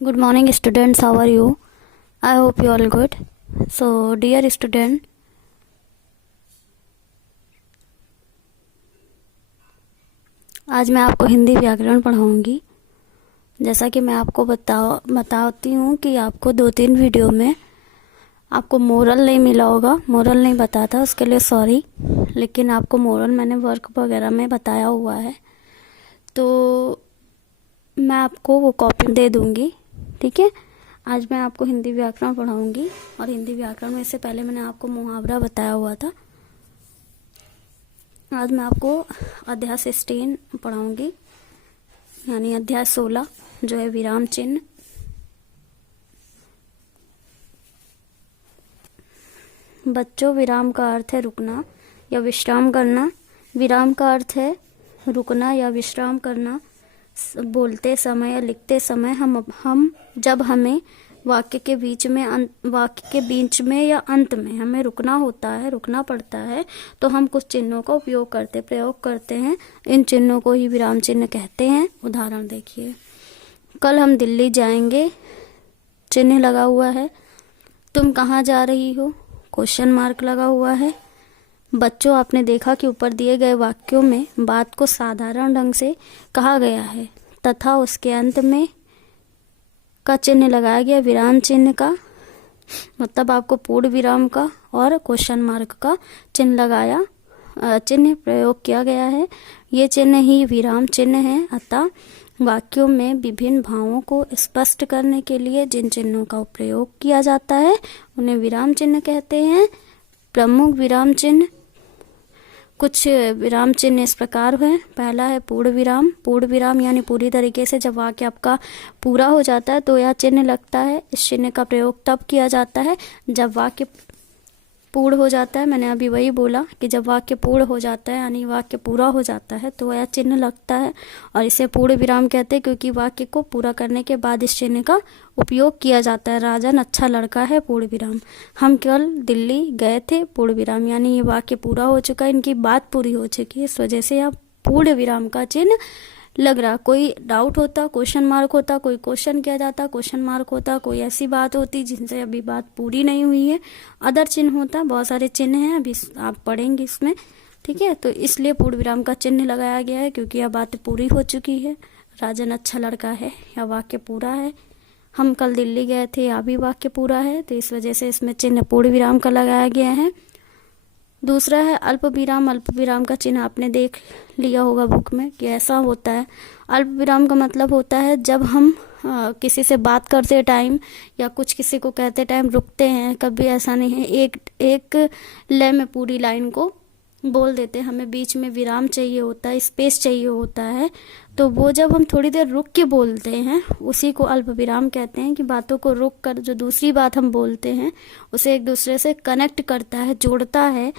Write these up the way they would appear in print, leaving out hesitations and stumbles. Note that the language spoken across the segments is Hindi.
Good morning students, how are you? I hope you all good. So dear student, आज मैं आपको हिंदी व्याकरण पढ़ाऊंगी। जैसा कि मैं आपको बताती हूँ कि आपको 2-3 वीडियो में आपको मोरल नहीं मिला होगा, मोरल नहीं बताता, उसके लिए सॉरी, लेकिन आपको मोरल मैंने वर्क वगैरह में बताया हुआ है, तो मैं आपको वो कॉपी दे दूँगी। ठीक है, आज मैं आपको हिंदी व्याकरण पढ़ाऊंगी और हिंदी व्याकरण में से पहले मैंने आपको मुहावरा बताया हुआ था। आज मैं आपको अध्याय 16 पढ़ाऊंगी, यानी अध्याय 16 जो है विराम चिन्ह। बच्चों, विराम का अर्थ है रुकना या विश्राम करना। विराम का अर्थ है रुकना या विश्राम करना। बोलते समय या लिखते समय हम जब हमें वाक्य के बीच में या अंत में हमें रुकना होता है, रुकना पड़ता है, तो हम कुछ चिन्हों का प्रयोग करते हैं। इन चिन्हों को ही विराम चिन्ह कहते हैं। उदाहरण देखिए, कल हम दिल्ली जाएंगे, चिन्ह लगा हुआ है। तुम कहाँ जा रही हो, क्वेश्चन मार्क लगा हुआ है। बच्चों, आपने देखा कि ऊपर दिए गए वाक्यों में बात को साधारण ढंग से कहा गया है तथा उसके अंत में का चिन्ह लगाया गया विराम चिन्ह का, मतलब आपको पूर्ण विराम का और क्वेश्चन मार्क का चिन्ह प्रयोग किया गया है। ये चिन्ह ही विराम चिन्ह है। अतः वाक्यों में विभिन्न भावों को स्पष्ट करने के लिए जिन चिन्हों का प्रयोग किया जाता है उन्हें विराम चिन्ह कहते हैं। प्रमुख विराम चिन्ह, कुछ विराम चिन्ह इस प्रकार है। पहला है पूर्ण विराम। पूर्ण विराम यानी पूरी तरीके से जब वाक्य आपका पूरा हो जाता है तो यह चिन्ह लगता है। इस चिन्ह का प्रयोग तब किया जाता है जब वाक्य पूर्ण हो जाता है। मैंने अभी वही बोला कि जब वाक्य पूर्ण हो जाता है यानी वाक्य पूरा हो जाता है तो यह चिन्ह लगता है, और इसे पूर्ण विराम कहते हैं क्योंकि वाक्य को पूरा करने के बाद इस चिन्ह का उपयोग किया जाता है। राजन अच्छा लड़का है, पूर्ण विराम। हम कल दिल्ली गए थे, पूर्ण विराम, यानी ये वाक्य पूरा हो चुका है, इनकी बात पूरी हो चुकी है, इस वजह से यह पूर्ण विराम का चिन्ह लग रहा। कोई डाउट होता, क्वेश्चन मार्क होता, कोई क्वेश्चन किया जाता, क्वेश्चन मार्क होता, कोई ऐसी बात होती जिनसे अभी बात पूरी नहीं हुई है, अदर चिन्ह होता। बहुत सारे चिन्ह हैं, अभी आप पढ़ेंगे इसमें। ठीक है, तो इसलिए पूर्ण विराम का चिन्ह लगाया गया है क्योंकि यह बात पूरी हो चुकी है। राजन अच्छा लड़का है, यह वाक्य पूरा है। हम कल दिल्ली गए थे, यह भी वाक्य पूरा है, तो इस वजह से इसमें चिन्ह पूर्ण विराम का लगाया गया है। दूसरा है अल्प विराम। अल्प विराम का चिन्ह आपने देख लिया होगा बुक में कि ऐसा होता है। अल्प विराम का मतलब होता है जब हम किसी से बात करते टाइम या कुछ किसी को कहते टाइम रुकते हैं। कभी ऐसा नहीं है एक लय में पूरी लाइन को बोल देते हैं, हमें बीच में विराम चाहिए होता है, स्पेस चाहिए होता है, तो वो जब हम थोड़ी देर रुक के बोलते हैं उसी को अल्प विराम कहते हैं। कि बातों को रुक कर जो दूसरी बात हम बोलते हैं उसे एक दूसरे से कनेक्ट करता है, जोड़ता है।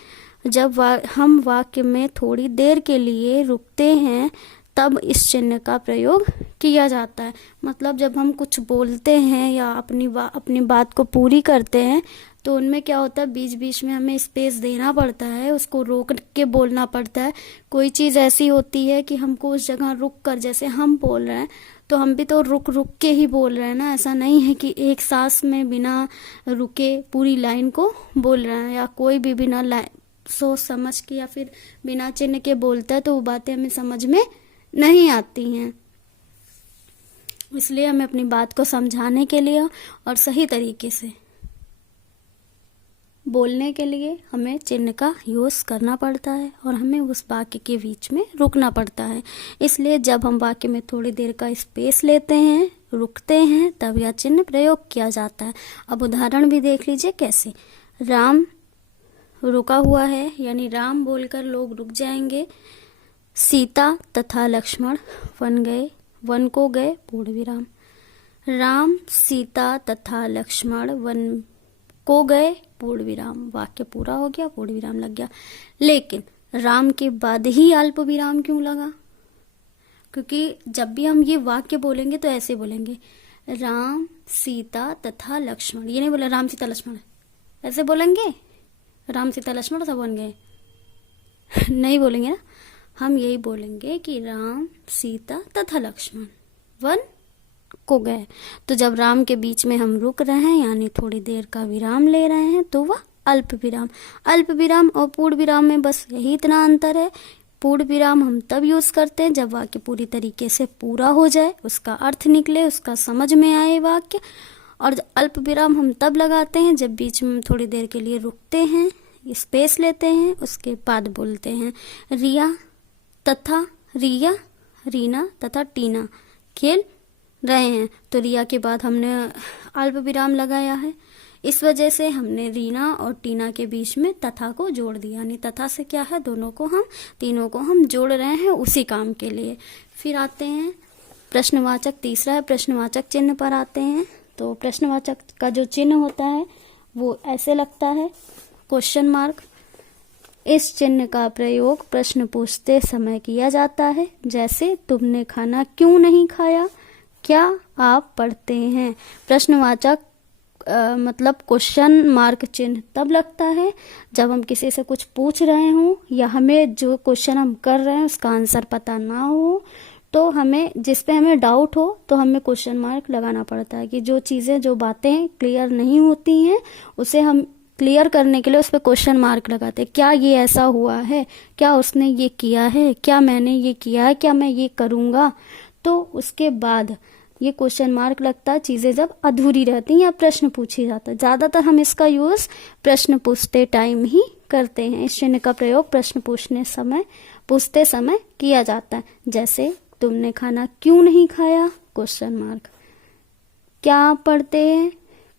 जब हम वाक्य में थोड़ी देर के लिए रुकते हैं तब इस चिन्ह का प्रयोग किया जाता है। मतलब जब हम कुछ बोलते हैं या अपनी बात को पूरी करते हैं तो उनमें क्या होता है, बीच बीच में हमें स्पेस देना पड़ता है, उसको रोक के बोलना पड़ता है। कोई चीज़ ऐसी होती है कि हमको उस जगह रुक कर, जैसे हम बोल रहे हैं तो हम भी तो रुक रुक के ही बोल रहे हैं ना। ऐसा नहीं है कि एक सांस में बिना रुके पूरी लाइन को बोल रहे हैं, या कोई भी बिना सोच समझ के या फिर बिना चिन्ह के बोलता है तो वो बातें हमें समझ में नहीं आती हैं। इसलिए हमें अपनी बात को समझाने के लिए और सही तरीके से बोलने के लिए हमें चिन्ह का यूज करना पड़ता है और हमें उस वाक्य के बीच में रुकना पड़ता है। इसलिए जब हम वाक्य में थोड़ी देर का स्पेस लेते हैं, रुकते हैं, तब यह चिन्ह प्रयोग किया जाता है। अब उदाहरण भी देख लीजिए कैसे। राम रुका हुआ है, यानी राम बोलकर लोग रुक जाएंगे। सीता तथा लक्ष्मण वन को गए, पूर्ण विराम। राम, सीता तथा लक्ष्मण वन को गए, पूर्ण विराम। वाक्य पूरा हो गया, पूर्ण विराम लग गया। लेकिन राम के बाद ही अल्प विराम क्यों लगा? क्योंकि जब भी हम ये वाक्य बोलेंगे तो ऐसे बोलेंगे, राम, सीता तथा लक्ष्मण। ये नहीं बोले राम, सीता, लक्ष्मण, ऐसे बोलेंगे राम, सीता, लक्ष्मण सब बन गए नहीं बोलेंगे ना। हम यही बोलेंगे कि राम, सीता तथा लक्ष्मण वन को गए। तो जब राम के बीच में हम रुक रहे हैं यानी थोड़ी देर का विराम ले रहे हैं तो वह अल्प विराम। अल्प विराम और पूर्ण विराम में बस यही इतना अंतर है। पूर्ण विराम हम तब यूज करते हैं जब वाक्य पूरी तरीके से पूरा हो जाए, उसका अर्थ निकले, उसका समझ में आए वाक्य। और अल्प विराम हम तब लगाते हैं जब बीच में थोड़ी देर के लिए रुकते हैं, स्पेस लेते हैं, उसके बाद बोलते हैं। रिया तथा रिया, रीना तथा टीना खेल रहे हैं, तो रिया के बाद हमने अल्प विराम लगाया है। इस वजह से हमने रीना और टीना के बीच में तथा को जोड़ दिया, यानी तथा से क्या है, दोनों को हम, तीनों को हम जोड़ रहे हैं उसी काम के लिए। फिर आते हैं प्रश्नवाचक, तीसरा है प्रश्नवाचक चिन्ह पर आते हैं। तो प्रश्नवाचक का जो चिन्ह होता है वो ऐसे लगता है, क्वेश्चन मार्क। इस चिन्ह का प्रयोग प्रश्न पूछते समय किया जाता है, जैसे तुमने खाना क्यों नहीं खाया, क्या आप पढ़ते हैं। प्रश्नवाचक मतलब क्वेश्चन मार्क चिन्ह तब लगता है जब हम किसी से कुछ पूछ रहे हों या हमें जो क्वेश्चन हम कर रहे हैं उसका आंसर पता ना हो, तो हमें जिस पे हमें डाउट हो तो हमें क्वेश्चन मार्क लगाना पड़ता है कि जो चीज़ें, जो बातें क्लियर नहीं होती हैं उसे हम क्लियर करने के लिए उस पर क्वेश्चन मार्क लगाते हैं। क्या ये ऐसा हुआ है, क्या उसने ये किया है, क्या मैंने ये किया है, क्या मैं ये करूँगा। तो उसके बाद ये क्वेश्चन मार्क लगता है चीज़ें जब अधूरी रहती हैं या प्रश्न पूछी जाता है। ज़्यादातर हम इसका यूज़ प्रश्न पूछते टाइम ही करते हैं। इस चिन्ह का प्रयोग प्रश्न पूछते समय किया जाता है, जैसे तुमने खाना क्यों नहीं खाया, क्वेश्चन मार्क। क्या आप पढ़ते हैं,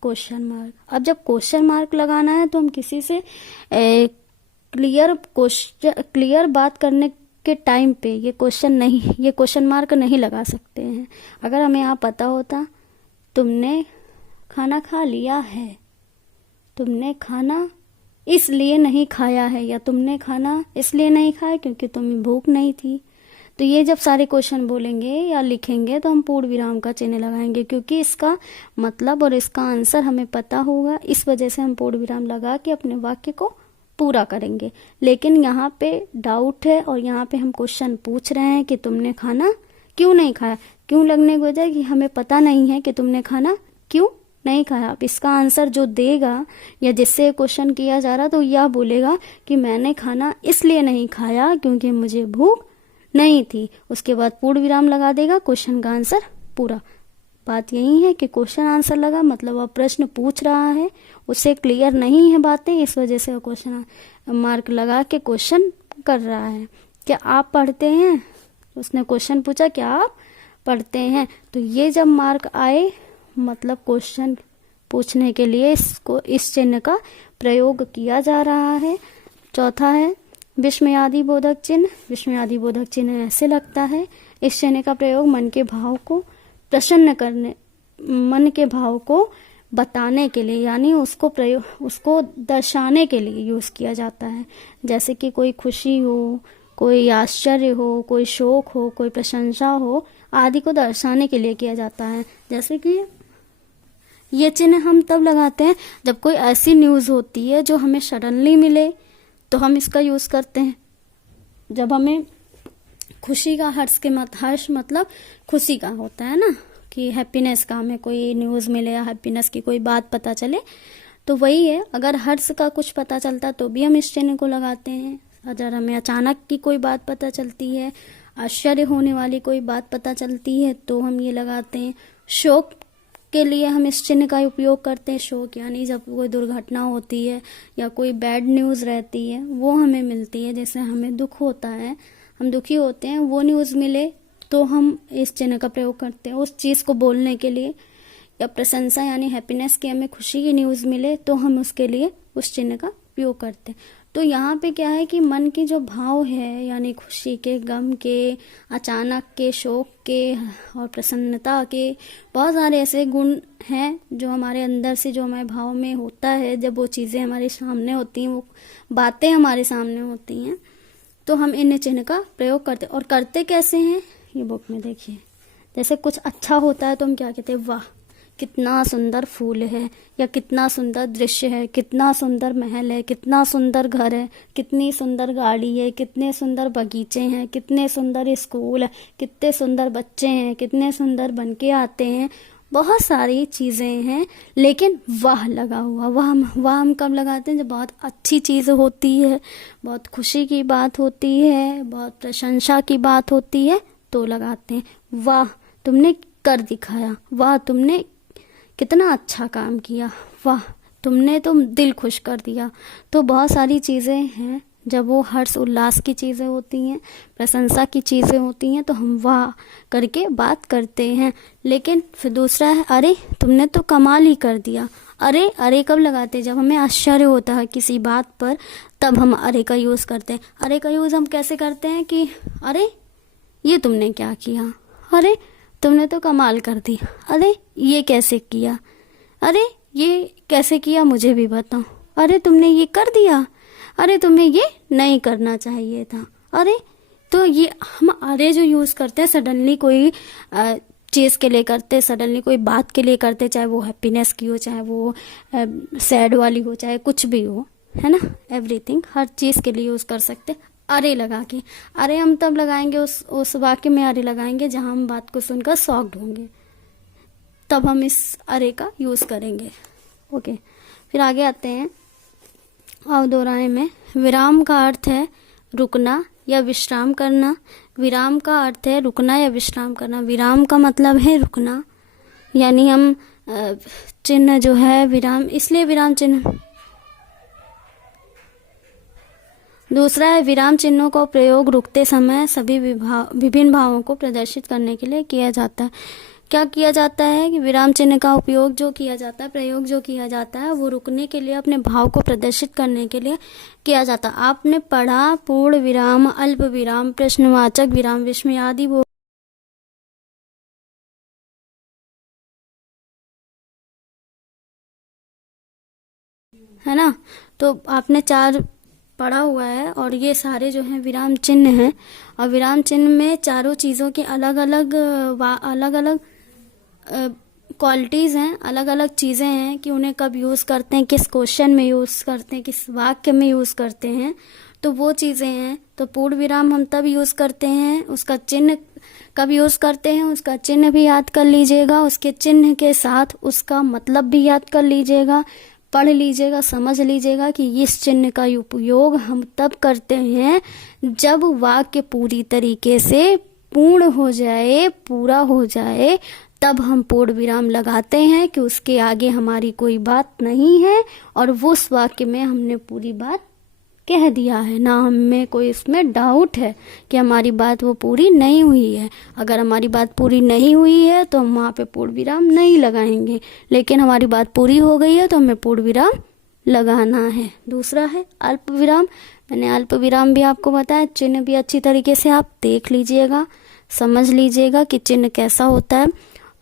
क्वेश्चन मार्क। अब जब क्वेश्चन मार्क लगाना है तो हम किसी से क्लियर बात करने के टाइम पे ये क्वेश्चन मार्क नहीं लगा सकते हैं। अगर हमें यहाँ पता होता तुमने खाना खा लिया है, तुमने खाना इसलिए नहीं खाया है, या तुमने खाना इसलिए नहीं खाया क्योंकि तुम्हें भूख नहीं थी, तो ये जब सारे क्वेश्चन बोलेंगे या लिखेंगे तो हम पूर्ण विराम का चिन्ह लगाएंगे, क्योंकि इसका मतलब और इसका आंसर हमें पता होगा। इस वजह से हम पूर्ण विराम लगा के अपने वाक्य को पूरा करेंगे। लेकिन यहाँ पे डाउट है और यहाँ पे हम क्वेश्चन पूछ रहे हैं कि तुमने खाना क्यों नहीं खाया। क्यों लगने की वजह कि हमें पता नहीं है कि तुमने खाना क्यों नहीं खाया। अब इसका आंसर जो देगा या जिससे क्वेश्चन किया जा रहा तो यह बोलेगा कि मैंने खाना इसलिए नहीं खाया क्योंकि मुझे भूख नहीं थी। उसके बाद पूर्ण विराम लगा देगा, क्वेश्चन का आंसर पूरा। बात यही है कि क्वेश्चन आंसर लगा मतलब वह प्रश्न पूछ रहा है, उससे क्लियर नहीं है बातें, इस वजह से वो क्वेश्चन मार्क लगा के क्वेश्चन कर रहा है। क्या आप पढ़ते हैं, उसने क्वेश्चन पूछा क्या आप पढ़ते हैं, तो ये जब मार्क आए मतलब क्वेश्चन पूछने के लिए इस चिन्ह का प्रयोग किया जा रहा है। चौथा है विस्मयादि बोधक चिन्ह। विस्मयादि बोधक चिन्ह ऐसे लगता है, इस चिन्ह का प्रयोग मन के भाव को प्रसन्न करने, मन के भाव को बताने के लिए यानी उसको दर्शाने के लिए यूज किया जाता है। जैसे कि कोई खुशी हो, कोई आश्चर्य हो, कोई शोक हो, कोई प्रशंसा हो आदि को दर्शाने के लिए किया जाता है। जैसे कि ये चिन्ह हम तब लगाते हैं जब कोई ऐसी न्यूज़ होती है जो हमें सडनली मिले तो हम इसका यूज करते हैं। जब हमें खुशी का हर्ष मतलब खुशी का होता है ना, कि हैप्पीनेस का हमें कोई न्यूज़ मिले या हैप्पीनेस की कोई बात पता चले, तो वही है। अगर हर्ष का कुछ पता चलता तो भी हम इस चिन्ह को लगाते हैं। अगर हमें अचानक की कोई बात पता चलती है, आश्चर्य होने वाली कोई बात पता चलती है तो हम ये लगाते हैं। शोक के लिए हम इस चिन्ह का उपयोग करते हैं। शोक यानी जब कोई दुर्घटना होती है या कोई बैड न्यूज़ रहती है वो हमें मिलती है, जैसे हमें दुख होता है, हम दुखी होते हैं, वो न्यूज़ मिले तो हम इस चिन्ह का प्रयोग करते हैं उस चीज़ को बोलने के लिए। या प्रशंसा यानी हैप्पीनेस की, हमें खुशी की न्यूज़ मिले तो हम उसके लिए उस चिन्ह का उपयोग करते हैं। तो यहाँ पे क्या है कि मन की जो भाव है यानी खुशी के, गम के, अचानक के, शोक के और प्रसन्नता के, बहुत सारे ऐसे गुण हैं जो हमारे अंदर से, जो हमारे भाव में होता है जब वो चीज़ें हमारे सामने होती हैं, वो बातें हमारे सामने होती हैं, तो हम इन चिन्ह का प्रयोग करते। और करते कैसे हैं ये बुक में देखिए। जैसे कुछ अच्छा होता है तो हम क्या कहते हैं, वाह कितना सुंदर फूल है, या कितना सुंदर दृश्य है, कितना सुंदर महल है, कितना सुंदर घर है, कितनी सुंदर गाड़ी है, कितने सुंदर बगीचे हैं, कितने सुंदर स्कूल है, कितने सुंदर बच्चे हैं, कितने सुंदर बन के आते हैं, बहुत सारी चीज़ें हैं। लेकिन वाह लगा हुआ, वाह हम कब लगाते हैं? जब बहुत अच्छी चीज़ होती है, बहुत खुशी की बात होती है, बहुत प्रशंसा की बात होती है, तो लगाते हैं। वाह तुमने कर दिखाया, वाह तुमने कितना अच्छा काम किया, वाह तुमने तो दिल खुश कर दिया। तो बहुत सारी चीज़ें हैं, जब वो हर्ष उल्लास की चीज़ें होती हैं, प्रशंसा की चीज़ें होती हैं, तो हम वाह करके बात करते हैं। लेकिन फिर दूसरा है अरे तुमने तो कमाल ही कर दिया। अरे कब लगाते हैं? जब हमें आश्चर्य होता है किसी बात पर, तब हम अरे का यूज़ करते हैं। अरे का यूज़ हम कैसे करते हैं कि अरे ये तुमने क्या किया, अरे तुमने तो कमाल कर दी, अरे ये कैसे किया, अरे ये कैसे किया मुझे भी बताओ, अरे तुमने ये कर दिया, अरे तुम्हें ये नहीं करना चाहिए था, अरे। तो ये हम अरे जो यूज़ करते हैं सडनली कोई चीज़ के लिए करते, सडनली कोई बात के लिए करते, चाहे वो हैप्पीनेस की हो, चाहे वो सैड वाली हो, चाहे कुछ भी हो, है ना, एवरीथिंग, हर चीज़ के लिए यूज़ कर सकते अरे लगा के। अरे हम तब लगाएंगे, उस वाक्य में अरे लगाएंगे जहां हम बात को सुनकर शॉक्ड होंगे, तब हम इस अरे का यूज़ करेंगे। ओके, फिर आगे आते हैं अवदोराए में। विराम का अर्थ है रुकना या विश्राम करना। विराम का अर्थ है रुकना या विश्राम करना। विराम का मतलब है रुकना, यानी हम चिन्ह जो है विराम, इसलिए विराम चिन्ह। दूसरा है विराम चिन्हों का प्रयोग रुकते समय सभी विभिन्न भावों को प्रदर्शित करने के लिए किया जाता है। क्या किया जाता है कि विराम चिन्ह का उपयोग जो किया जाता है, प्रयोग जो किया जाता है, वो रुकने के लिए, अपने भाव को प्रदर्शित करने के लिए किया जाता है। आपने पढ़ा पूर्ण विराम, अल्प विराम, प्रश्नवाचक विराम, विस्मय आदि वो है ना। तो आपने 4 पढ़ा हुआ है, और ये सारे जो हैं विराम चिन्ह हैं। और विराम चिन्ह में चारों चीज़ों की अलग अलग क्वालिटीज़ हैं, अलग अलग चीज़ें हैं कि उन्हें कब यूज़ करते हैं, किस क्वेश्चन में यूज़ करते हैं, किस वाक्य में यूज़ करते हैं, तो वो चीज़ें हैं। तो पूर्ण विराम हम तब यूज़ करते हैं, उसका चिन्ह कब यूज़ करते हैं, उसका चिन्ह भी याद कर लीजिएगा, उसके चिन्ह के साथ उसका मतलब भी याद कर लीजिएगा, पढ़ लीजिएगा, समझ लीजिएगा कि इस चिन्ह का उपयोग हम तब करते हैं जब वाक्य पूरी तरीके से पूर्ण हो जाए, पूरा हो जाए, तब हम पूर्ण विराम लगाते हैं कि उसके आगे हमारी कोई बात नहीं है और उस वाक्य में हमने पूरी बात कह दिया है, ना हमें कोई इसमें डाउट है कि हमारी बात वो पूरी नहीं हुई है। अगर हमारी बात पूरी नहीं हुई है तो हम वहाँ पे पूर्ण विराम नहीं लगाएंगे, लेकिन हमारी बात पूरी हो गई है तो हमें पूर्ण विराम लगाना है। दूसरा है अल्प विराम। मैंने अल्प विराम भी आपको बताया, चिन्ह भी अच्छी तरीके से आप देख लीजिएगा, समझ लीजिएगा कि चिन्ह कैसा होता है।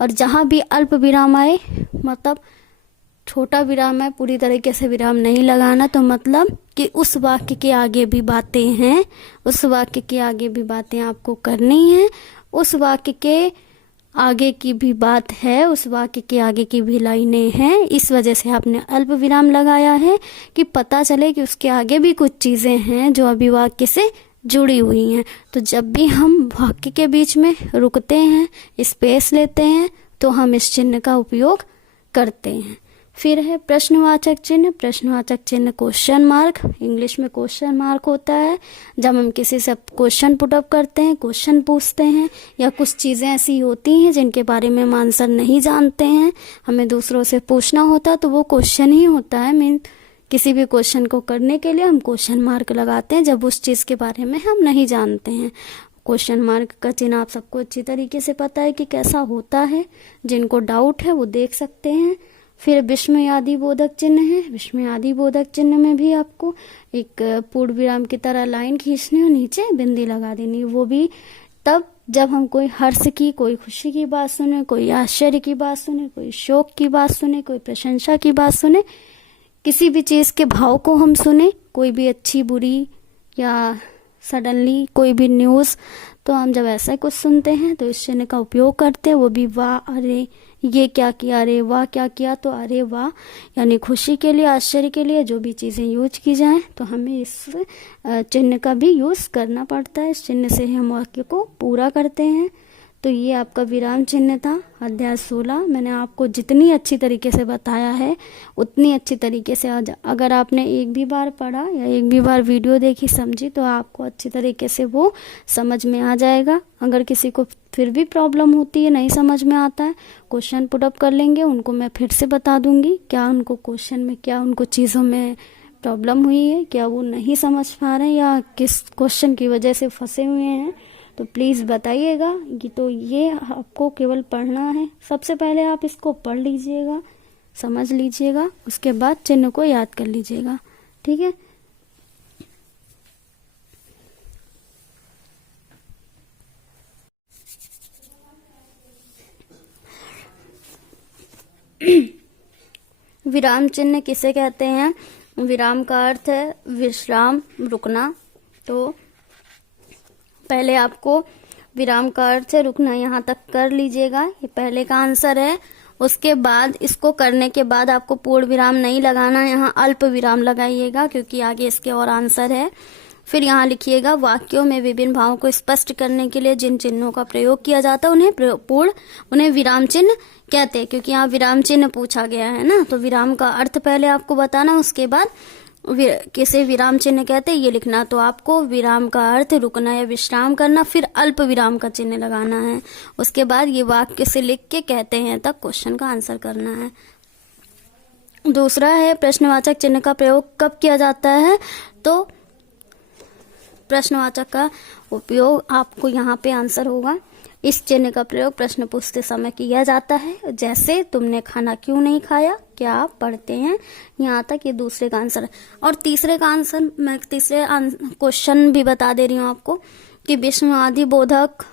और जहाँ भी अल्प विराम आए, मतलब छोटा विराम है, पूरी तरीके से विराम नहीं लगाना, तो मतलब कि उस वाक्य के आगे भी बातें हैं, उस वाक्य के आगे भी बातें आपको करनी है, उस वाक्य के आगे की भी बात है, उस वाक्य के आगे की भी लाइनें हैं। इस वजह से आपने अल्प विराम लगाया है कि पता चले कि उसके आगे भी कुछ चीज़ें हैं जो अभी वाक्य से जुड़ी हुई हैं। तो जब भी हम वाक्य के बीच में रुकते हैं, स्पेस लेते हैं, तो हम इस चिन्ह का उपयोग करते हैं। फिर है प्रश्नवाचक चिन्ह। प्रश्नवाचक चिन्ह क्वेश्चन मार्क, इंग्लिश में क्वेश्चन मार्क होता है। जब हम किसी से क्वेश्चन पुटअप करते हैं, क्वेश्चन पूछते हैं, या कुछ चीज़ें ऐसी होती हैं जिनके बारे में हम आंसर नहीं जानते हैं, हमें दूसरों से पूछना होता है, तो वो क्वेश्चन ही होता है। मीन किसी भी क्वेश्चन को करने के लिए हम क्वेश्चन मार्क लगाते हैं जब उस चीज़ के बारे में हम नहीं जानते हैं। क्वेश्चन मार्क का चिन्ह आप सबको अच्छी तरीके से पता है कि कैसा होता है, जिनको डाउट है वो देख सकते हैं। फिर विस्मयादि बोधक चिन्ह है। विस्मयादि बोधक चिन्ह में भी आपको एक पूर्ण विराम की तरह लाइन खींचनी और नीचे बिंदी लगा देनी। वो भी तब जब हम कोई हर्ष की, कोई खुशी की बात सुने, कोई आश्चर्य की बात सुने, कोई शोक की बात सुने, कोई प्रशंसा की बात सुने, किसी भी चीज़ के भाव को हम सुने, कोई भी अच्छी बुरी या सडनली कोई भी न्यूज़, तो हम जब ऐसा कुछ सुनते हैं तो इस चिन्ह का उपयोग करते हैं, वो भी वाह, अरे ये क्या किया, अरे वाह क्या किया। तो अरे वाह यानी खुशी के लिए, आश्चर्य के लिए जो भी चीज़ें यूज की जाएं तो हमें इस चिन्ह का भी यूज करना पड़ता है। इस चिन्ह से ही हम वाक्य को पूरा करते हैं। तो ये आपका विराम चिन्ह था अध्याय 16। मैंने आपको जितनी अच्छी तरीके से बताया है उतनी अच्छी तरीके से अगर आपने एक भी बार पढ़ा या एक भी बार वीडियो देखी, समझी, तो आपको अच्छी तरीके से वो समझ में आ जाएगा। अगर किसी को फिर भी प्रॉब्लम होती है, नहीं समझ में आता है, क्वेश्चन पुट अप कर लेंगे, उनको मैं फिर से बता दूंगी क्या उनको क्वेश्चन में, क्या उनको चीज़ों में प्रॉब्लम हुई है, क्या वो नहीं समझ पा रहे हैं या किस क्वेश्चन की वजह से फंसे हुए हैं। तो प्लीज़ बताइएगा। तो ये आपको केवल पढ़ना है। सबसे पहले आप इसको पढ़ लीजिएगा, समझ लीजिएगा, उसके बाद चिन्ह को याद कर लीजिएगा। ठीक है। विराम चिन्ह किसे कहते हैं? विराम का अर्थ है विश्राम, रुकना। तो पहले आपको विराम का अर्थ है रुकना, यहाँ तक कर लीजिएगा। ये पहले का आंसर है। उसके बाद इसको करने के बाद आपको पूर्ण विराम नहीं लगाना, यहाँ अल्प विराम लगाइएगा क्योंकि आगे इसके और आंसर है। फिर यहाँ लिखिएगा वाक्यों में विभिन्न भावों को स्पष्ट करने के लिए जिन चिन्हों का प्रयोग किया जाता है उन्हें विराम चिन्ह कहते हैं, क्योंकि यहाँ विराम चिन्ह पूछा गया है ना। तो विराम का अर्थ पहले आपको बताना, उसके बाद किसे विराम चिन्ह कहते हैं ये लिखना। तो आपको विराम का अर्थ रुकना या विश्राम करना, फिर अल्प विराम का चिन्ह लगाना है। उसके बाद ये वाक्य से लिख के कहते हैं तक क्वेश्चन का आंसर करना है। दूसरा है प्रश्नवाचक चिन्ह का प्रयोग कब किया जाता है? तो प्रश्नवाचक का उपयोग आपको यहाँ पे आंसर होगा। इस चिन्ह का प्रयोग प्रश्न पूछते समय किया जाता है, जैसे तुमने खाना क्यों नहीं खाया, क्या आप पढ़ते हैं। यहाँ तक ये दूसरे का आंसर है। और तीसरे का आंसर मैं तीसरे क्वेश्चन भी बता दे रही हूँ आपको कि विस्मयादि बोधक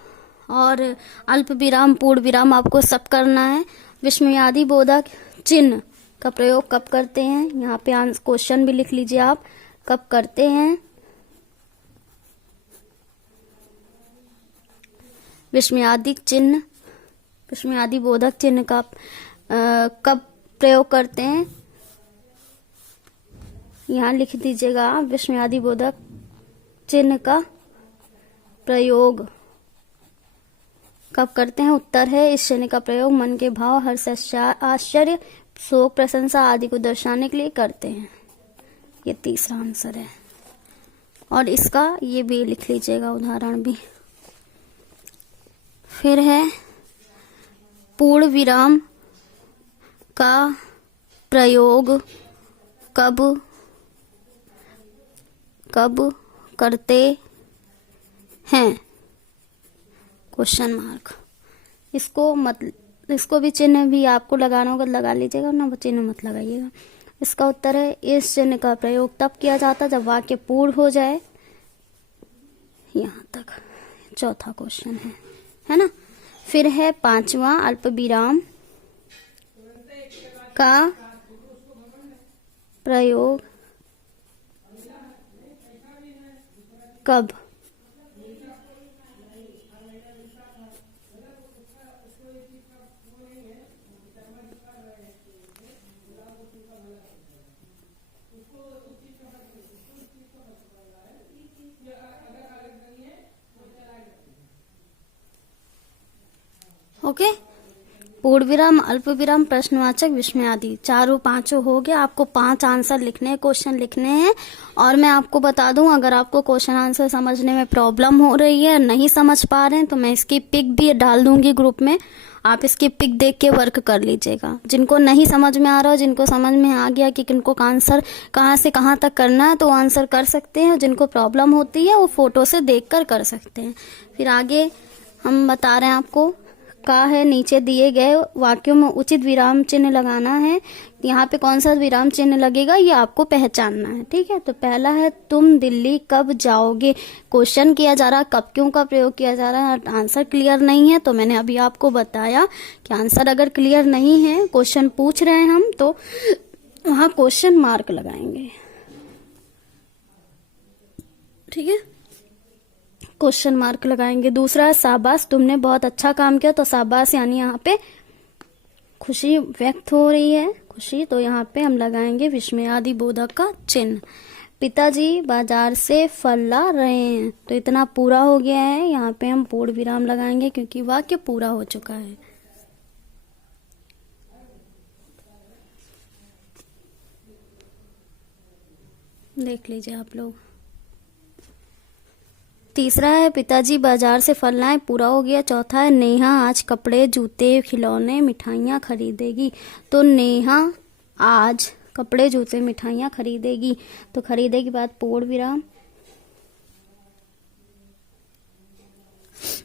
और अल्प विराम, पूर्ण विराम आपको सब करना है। विस्मयादि बोधक चिन्ह का प्रयोग कब करते हैं, यहाँ पे क्वेश्चन भी लिख लीजिए आप, कब करते हैं। विस्मयादि चिन्ह, विस्मयादि बोधक चिन्ह का कब प्रयोग करते हैं, यहाँ लिख दीजिएगा आप। विस्मयादि बोधक चिन्ह का प्रयोग कब करते हैं? उत्तर है इस चिन्ह का प्रयोग मन के भाव, हर्ष, आश्चर्य, शोक, प्रशंसा आदि को दर्शाने के लिए करते हैं। ये तीसरा आंसर है। और इसका ये भी लिख लीजिएगा उदाहरण भी। फिर है पूर्ण विराम का प्रयोग कब करते हैं, क्वेश्चन मार्क। इसको भी चिन्ह भी आपको लगाना होगा, लगा लीजिएगा ना, वो चिन्ह मत लगाइएगा। इसका उत्तर है इस चिन्ह का प्रयोग तब किया जाता है जब वाक्य पूर्ण हो जाए। यहाँ तक चौथा क्वेश्चन है ना। फिर है पांचवा अल्प विराम का प्रयोग कब? ओके। पूर्ण विराम, अल्प विराम, प्रश्नवाचक, विस्मयादि, चारों पांचों हो गया। आपको 5 आंसर लिखने हैं, क्वेश्चन लिखने हैं। और मैं आपको बता दूं, अगर आपको क्वेश्चन आंसर समझने में प्रॉब्लम हो रही है, नहीं समझ पा रहे हैं, तो मैं इसकी पिक भी डाल दूंगी ग्रुप में। आप इसकी पिक देख के वर्क कर लीजिएगा। जिनको नहीं समझ में आ रहा हो, जिनको समझ में आ गया कि किनको आंसर कहाँ से कहाँ तक करना है, तो आंसर कर सकते हैं। जिनको प्रॉब्लम होती है वो फोटो से देख कर सकते हैं। फिर आगे हम बता रहे हैं आपको का है, नीचे दिए गए वाक्यों में उचित विराम चिन्ह लगाना है। यहाँ पे कौन सा विराम चिन्ह लगेगा ये आपको पहचानना है। ठीक है। तो पहला है तुम दिल्ली कब जाओगे। क्वेश्चन किया जा रहा है, कब क्यों का प्रयोग किया जा रहा है। आंसर क्लियर नहीं है तो मैंने अभी आपको बताया कि आंसर अगर क्लियर नहीं है, क्वेश्चन पूछ रहे हैं हम, तो वहां क्वेश्चन मार्क लगाएंगे। ठीक है। क्वेश्चन मार्क लगाएंगे। दूसरा है शाबाश तुमने बहुत अच्छा काम किया, तो शाबाश यानी यहाँ पे खुशी व्यक्त हो रही है, खुशी, तो यहाँ पे हम लगाएंगे विस्मयादि बोधक का चिन्ह। पिताजी बाजार से फल ला रहे हैं, तो इतना पूरा हो गया है, यहाँ पे हम पूर्ण विराम लगाएंगे क्योंकि वाक्य पूरा हो चुका है। देख लीजिए आप लोग। तीसरा है पिताजी बाजार से फल लाए, पूरा हो गया। चौथा है नेहा आज कपड़े जूते खिलौने मिठाइयाँ खरीदेगी, तो नेहा आज कपड़े जूते मिठाइयाँ खरीदेगी, तो खरीदेगी बाद पूर्ण विराम।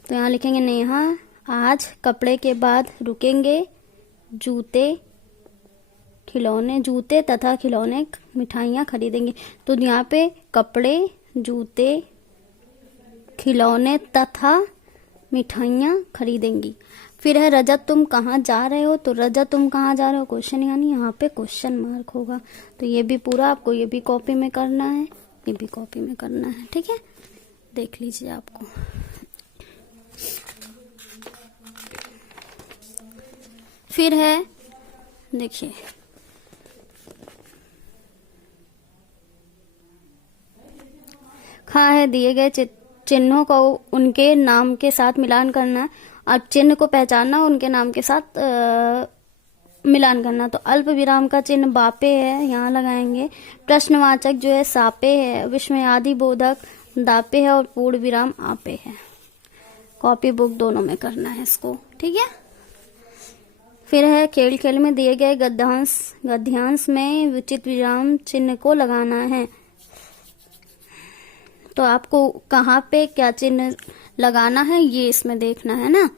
तो यहाँ लिखेंगे नेहा आज कपड़े के बाद रुकेंगे जूते खिलौने, जूते तथा खिलौने मिठाइयाँ खरीदेंगे, तो यहाँ पे कपड़े जूते खिलौने तथा मिठाइयाँ खरीदेंगी। फिर है रजत तुम कहाँ जा रहे हो, तो रजत तुम कहाँ जा रहे हो क्वेश्चन, यानी यहाँ पे क्वेश्चन मार्क होगा। तो ये भी पूरा आपको ये भी कॉपी में करना है, ये भी कॉपी में करना है, ठीक है। देख लीजिए आपको। फिर है देखिए खा है दिए गए चिन्हों को उनके नाम के साथ मिलान करना। अब चिन्ह को पहचानना, उनके नाम के साथ मिलान करना। तो अल्प विराम का चिन्ह बापे है, यहाँ लगाएंगे। प्रश्नवाचक जो है सापे है, विस्मयादि बोधक दापे है और पूर्ण विराम आपे है। कॉपी बुक दोनों में करना है इसको, ठीक है। फिर है खेल खेल में दिए गए गद्यांश में उचित विराम चिन्ह को लगाना है। तो आपको कहाँ पे क्या चिन्ह लगाना है ये इसमें देखना है ना।